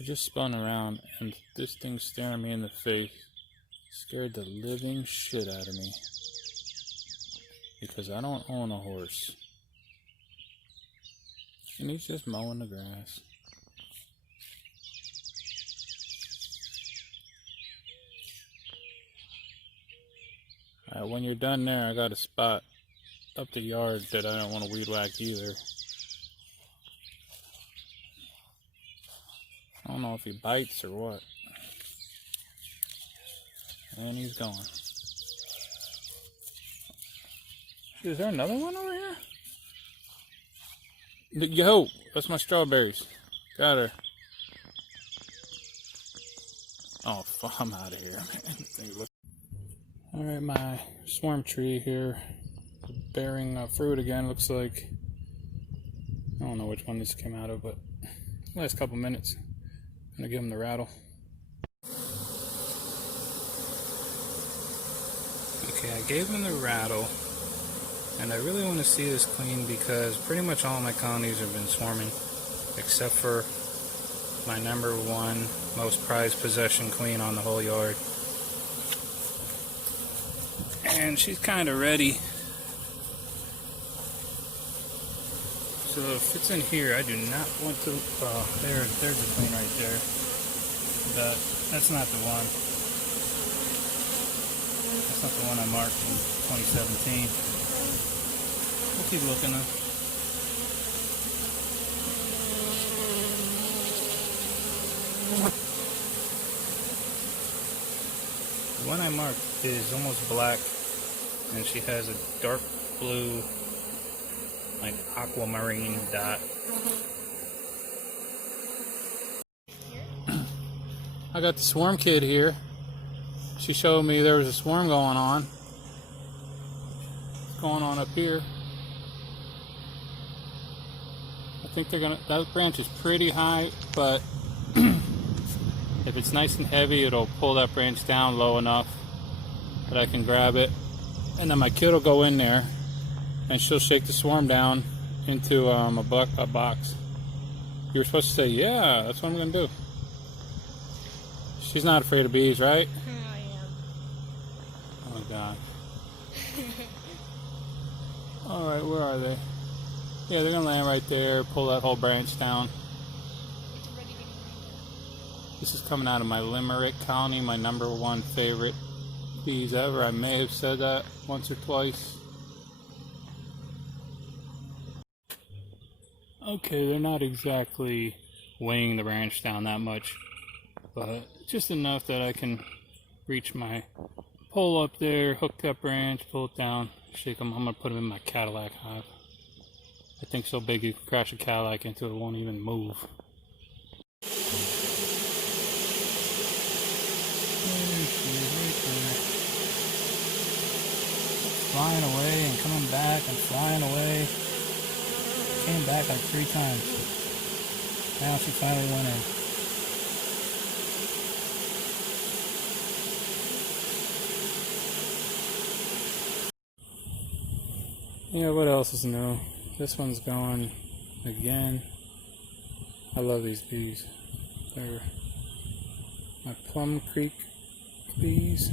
I just spun around and this thing staring me in the face scared the living shit out of me. Because I don't own a horse. And he's just mowing the grass. When you're done there, I got a spot up the yard that I don't want to weed whack either. I don't know if he bites or what. And he's gone. Is there another one over here? Yo, that's my strawberries. Got her. Oh, I'm out of here, man. Alright, my swarm tree here bearing fruit again, looks like. I don't know which one this came out of, but last couple minutes. I'm gonna give him the rattle. Okay, I gave him the rattle, and I really want to see this clean because pretty much all my colonies have been swarming, except for my number one most prized possession queen on the whole yard. And she's kind of ready. So if it's in here, I do not want to. There's the queen right there. But that's not the one. That's not the one I marked in 2017. We'll keep looking though. The one I marked is almost black, and she has a dark blue, like aquamarine dot. I got the swarm kid here. She showed me there was a swarm going on. It's going on up here. I think they're gonna. That branch is pretty high, but if it's nice and heavy, it'll pull that branch down low enough that I can grab it. And then my kid will go in there and she'll shake the swarm down into a box. You were supposed to say, yeah, that's what I'm going to do. She's not afraid of bees, right? I am. Oh, God. Alright, where are they? Yeah, they're going to land right there, pull that whole branch down. This is coming out of my Limerick colony, my number one favorite bees ever. I may have said that once or twice. Okay, they're not exactly weighing the branch down that much, but just enough that I can reach my pole up there, hook that branch, pull it down, shake them. I'm going to put them in my Cadillac hive. I think so big you can crash a Cadillac into it, won't even move. Flying away and coming back and flying away. Came back like 3 times. Now she finally went in. Yeah, what else is new? This one's going again. I love these bees. They're my Plum Creek bees.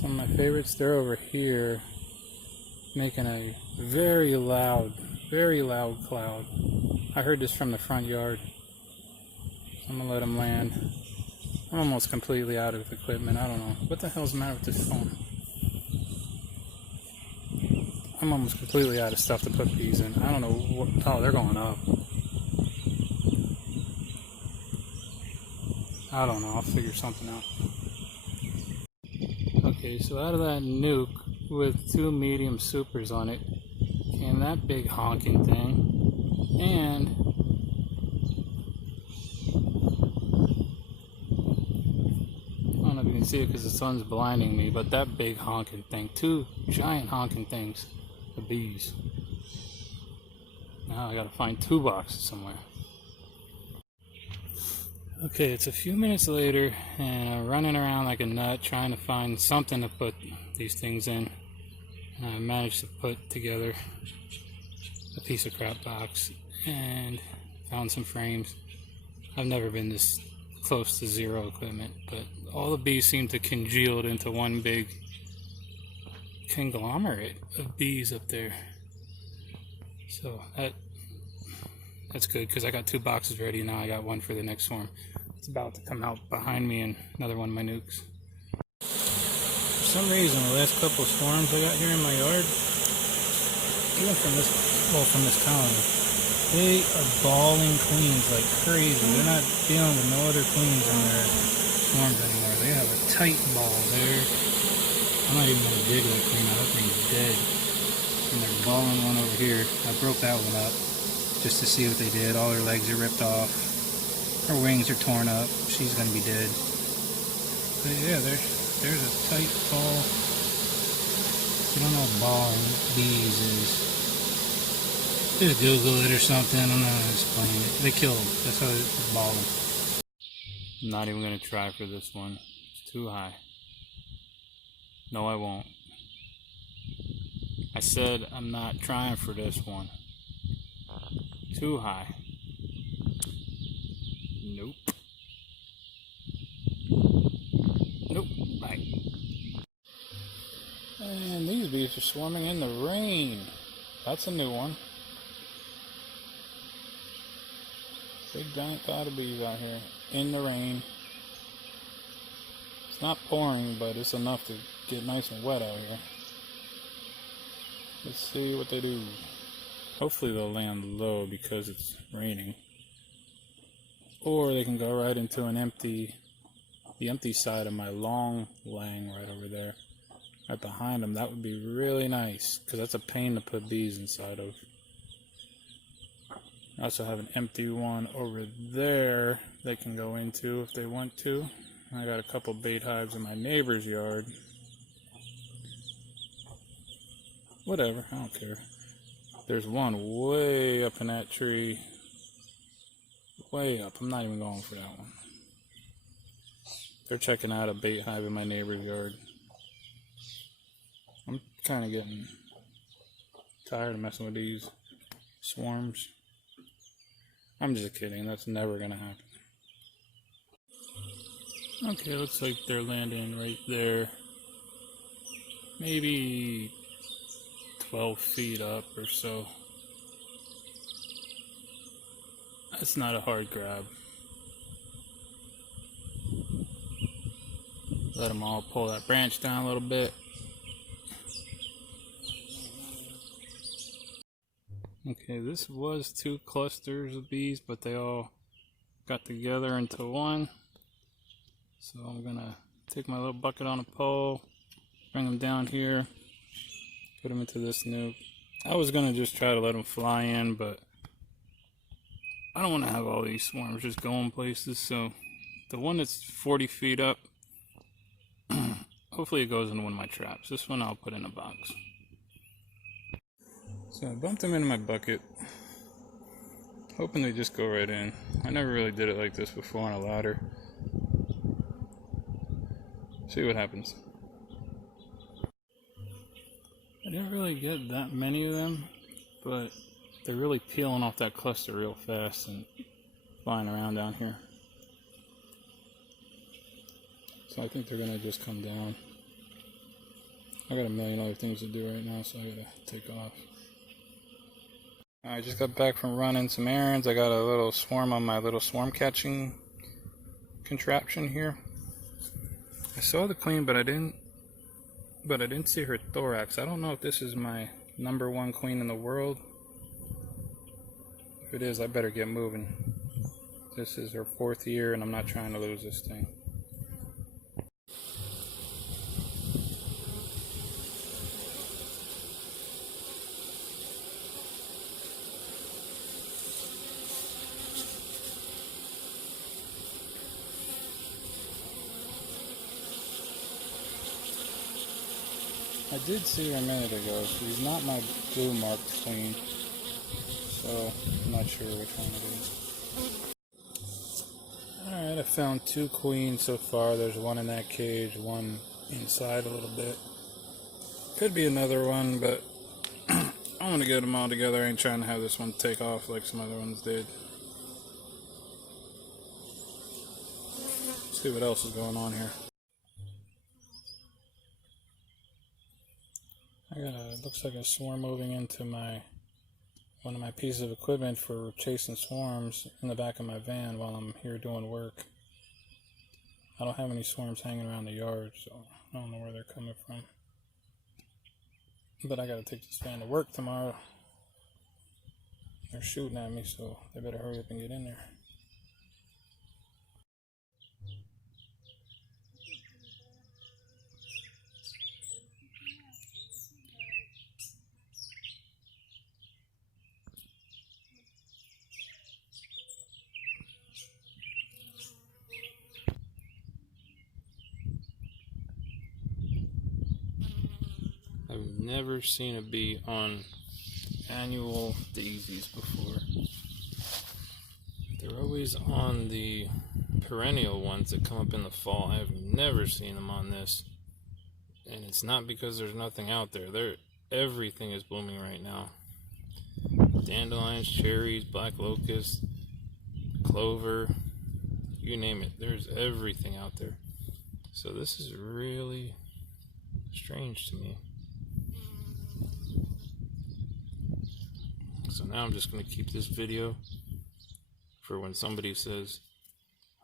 Some of my favorites. They're over here making a very loud cloud. I heard this from the front yard. I'm gonna let them land. I'm almost completely out of equipment. I don't know. What the hell's the matter with this phone? I'm almost completely out of stuff to put bees in. I don't know what. Oh, they're going up. I don't know. I'll figure something out. Okay, so out of that nuke with 2 medium supers on it came that big honking thing, and I don't know if you can see it because the sun's blinding me, but that big honking thing, 2 giant honking things, the bees. Now I gotta find 2 boxes somewhere. Okay, it's a few minutes later, and I'm running around like a nut trying to find something to put these things in. And I managed to put together a piece of crap box and found some frames. I've never been this close to zero equipment, but all the bees seem to congealed into one big conglomerate of bees up there. So that's good, because I got 2 boxes ready, and now I got one for the next swarm. It's about to come out behind me, and another one of my nukes. For some reason, the last couple of swarms I got here in my yard, even from this colony, they are balling queens like crazy. They're not dealing with no other queens in their swarms anymore. They have a tight ball there. I'm not even going to dig that queen. That thing's dead. And they're balling one over here. I broke that one up just to see what they did. All her legs are ripped off. Her wings are torn up. She's going to be dead. But yeah, there's a tight ball. You don't know what balling bees is. Just Google it or something. I'm not going to explain it. They kill them. That's how it's balling. I'm not even going to try for this one. It's too high. No, I won't. I said I'm not trying for this one. Too high. Nope. Nope. Bye. And these bees are swarming in the rain. That's a new one. Big giant cloud of bees out here in the rain. It's not pouring, but it's enough to get nice and wet out here. Let's see what they do. Hopefully they'll land low because it's raining. Or they can go right into the empty side of my long lang right over there. Right behind them. That would be really nice, because that's a pain to put bees inside of. I also have an empty one over there they can go into if they want to. I got a couple bait hives in my neighbor's yard. Whatever, I don't care. There's one way up in that tree. Way up. I'm not even going for that one. They're checking out a bait hive in my neighbor's yard. I'm kind of getting tired of messing with these swarms. I'm just kidding. That's never going to happen. Okay, looks like they're landing right there. Maybe 12 feet up or so. That's not a hard grab. Let them all pull that branch down a little bit. Okay, this was 2 clusters of bees, but they all got together into one. So I'm gonna take my little bucket on a pole, bring them down here, put them into this nuke. I was gonna just try to let them fly in, but I don't want to have all these swarms just going places. So the one that's 40 feet up, hopefully it goes in one of my traps. This one I'll put in a box. So I bumped them into my bucket, hoping they just go right in. I never really did it like this before on a ladder. See what happens. I didn't really get that many of them, but they're really peeling off that cluster real fast and flying around down here. So I think they're gonna just come down. I got a million other things to do right now, so I gotta take off. I just got back from running some errands. I got a little swarm on my little swarm catching contraption here. I saw the queen, but I didn't see her thorax. I don't know if this is my #1 queen in the world. If it is, I better get moving. This is her 4th year, and I'm not trying to lose this thing. I did see her a minute ago. She's not my blue marked queen, so I'm not sure which one it is. Alright, I found 2 queens so far. There's one in that cage, one inside a little bit. Could be another one, but I'm going to get them all together. I ain't trying to have this one take off like some other ones did. see what else is going on here. Looks like a swarm moving into one of my pieces of equipment for chasing swarms in the back of my van while I'm here doing work. I don't have any swarms hanging around the yard, so I don't know where they're coming from. But I gotta take this van to work tomorrow. They're shooting at me, so they better hurry up and get in there. I've never seen a bee on annual daisies before. They're always on the perennial ones that come up in the fall. I have never seen them on this. And it's not because there's nothing out there. Everything is blooming right now. Dandelions, cherries, black locust, clover, you name it. There's everything out there. So this is really strange to me. So now I'm just going to keep this video for when somebody says,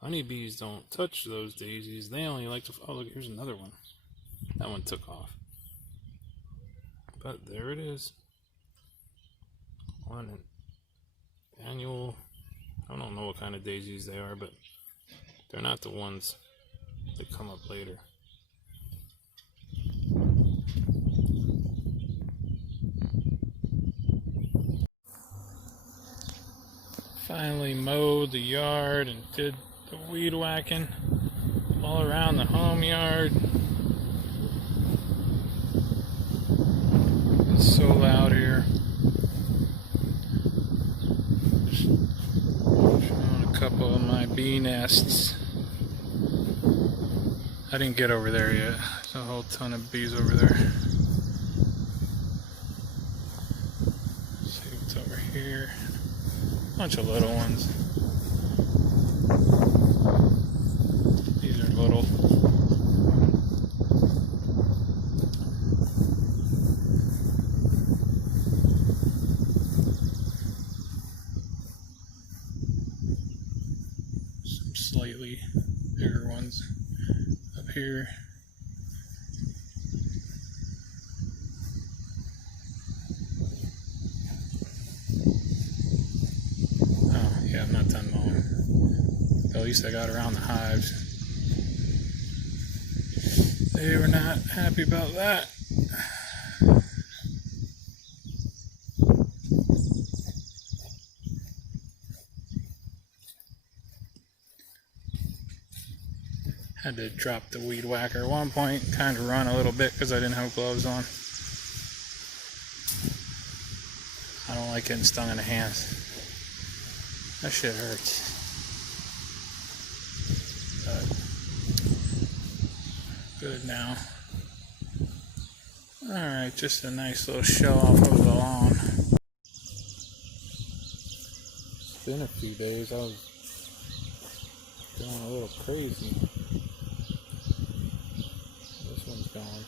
honeybees don't touch those daisies. They only like to... Oh, look, here's another one. That one took off. But there it is. On an annual... I don't know what kind of daisies they are, but they're not the ones that come up later. Finally mowed the yard and did the weed whacking all around the home yard. It's so loud here. Just showing a couple of my bee nests. I didn't get over there yet. There's a whole ton of bees over there. Let's see what's over here. Bunch of little ones. These are little. Some slightly bigger ones up here. Yeah, I'm not done mowing. At least I got around the hives. They were not happy about that. Had to drop the weed whacker at one point, kind of run a little bit because I didn't have gloves on. I don't like getting stung in the hands. That shit hurts. But good now. Alright, just a nice little show off of the lawn. It's been a few days. I was going a little crazy. This one's gone.